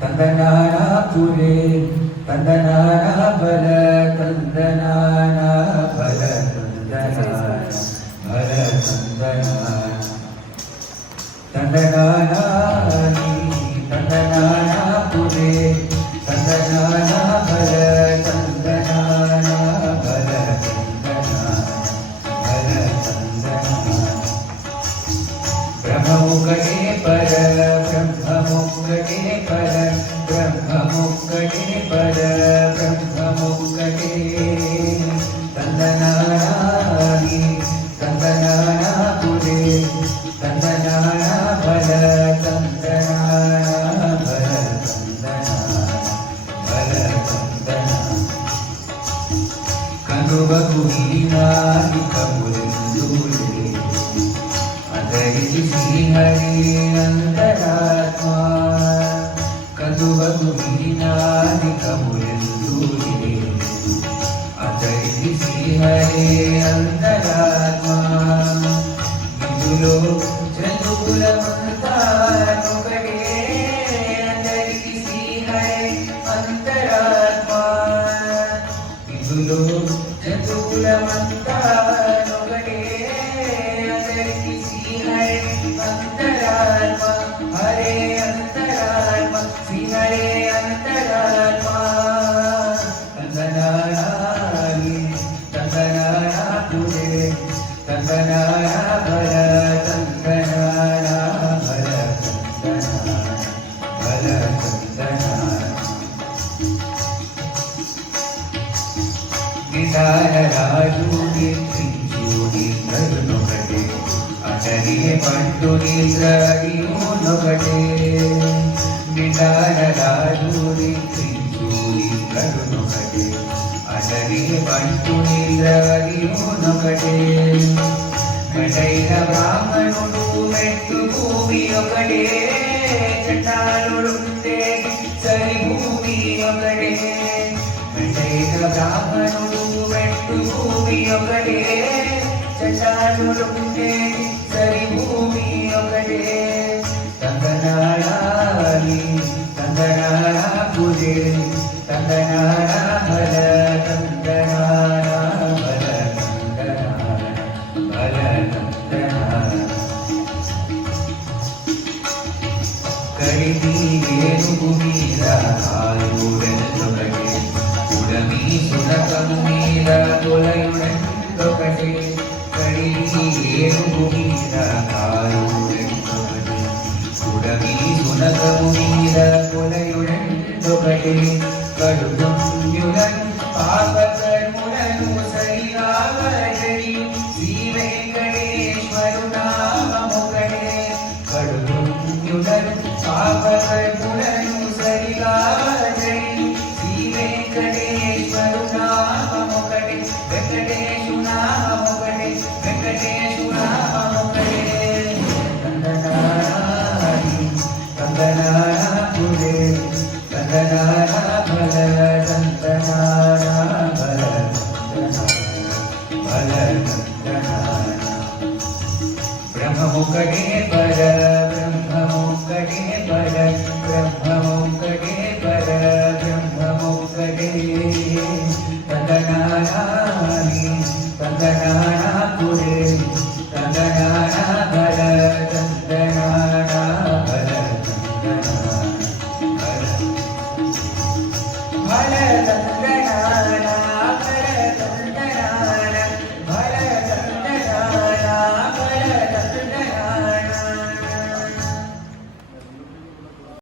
ತಂದನಾನ ಪುರೇ ತಂದನಾನ ಬಲ ತಂದನಾನ ಬಲ ತಂದನಾನ ಬಲ ತಂದನಾನ ತಂದನಾನ ತಂದನಾನ ಪುರೇ ತಂದನಾನ ಬಲ ತಂದನಾನ ಬಲ ತಂದನಾನ ಬಲ ತಂದನಾನ ಬ್ರಹ್ಮಮುಖಟೇ ಪರ ಬ್ರಹ್ಮಮುಖಟೇ ಪರ ಬ್ರಹ್ಮಮುಖಟೇ ಪರ ಬ್ರಹ್ಮಮುಖಟೇ ತಂದನಾನಿ ತಂದನಾನ ಪುರೇ ತಂದನಾನ ಬಲ ತಂದನಾನ ಬಲ ತಂದನಾನ ಬಲ ತಂದನಾನ ಕನುವ ಕುಲೀನಾದಿ ಕಮುಲೆಂದೂಲೇ ಅದರಿಸಿ ಶ್ರೀಹರಿ ಅಂತರಾತ್ಮ ಕದುವ ಕುಲೀನಾದಿ ಕಮುಲೆಂದೂಲೇ ಅದರಿಸಿ ಶ್ರೀಹರಿ ಅಂತರಾತ್ಮ ಇಂದುలో చందులమంతానుగడే అందరికి శ్రీహరి అంతరాత్మ ఇందులో చందులమంతానుగడే అందరికి శ్రీహరి అంతరాత్మ హరే అంతరాత్మ శ్రీహరే అంతరాత్మ తందనాని తందనాన పురే తందనాన బల తందనాన బల తందనాన బల తందనాన గిటారరాజు నిత్రించుని కరుణొకటే అటరిగే పట్టు నిద్రడియునొకటే గిటారరాజు నిత్రించుని కరుణొకటే అటరిగే పట్టు నిద్రడియునొకటే మెటైన బ్రాహ్మణుడు మెట్టు భూమి ఒకటే చండాలుడుంటే సరి భూమి ఒకటే మెటైన బ్రాహ్మణుడు మెట్టు భూమి ఒకటే చండాలుడుంటే సరి భూమి ఒకటే తందనాని తందనాన పురే తందనాన బల తందనాన బల తందనాన బల తందనాన కరిది ఏనుగు మీద ఆయుడెందొకటే ఉడమి సునకము మీద తొలయుడెందొకటే కరిది ఏనుగు మీద ఆయుడెందొకటే ఉడమి సునకము మీద తొలయుడెందొకటే కడుపుణ్యులను పాపకర్ములను సరిగావజరి శ్రీ వెంకటేశ్వరు నామముకటే కడుపుణ్యులను పాపకర్ములను సరిగావజరి శ్రీ వెంకటేశ్వరు నామముకటే వెంకటేశు నామముకటే వెంకటేశు నామముకటే తందనాని తందనాన పురే తందనాన బల తందనాన బల తందనాన బల తందనాన బ్రహ్మముఖటే పర బ్రహ్మముఖటే పర బ్రహ్మముఖటే పర బ్రహ్మముఖటే తందనాని తందనాన పురే తందనాన బల తందనాన బల తందనాన బల తందనాన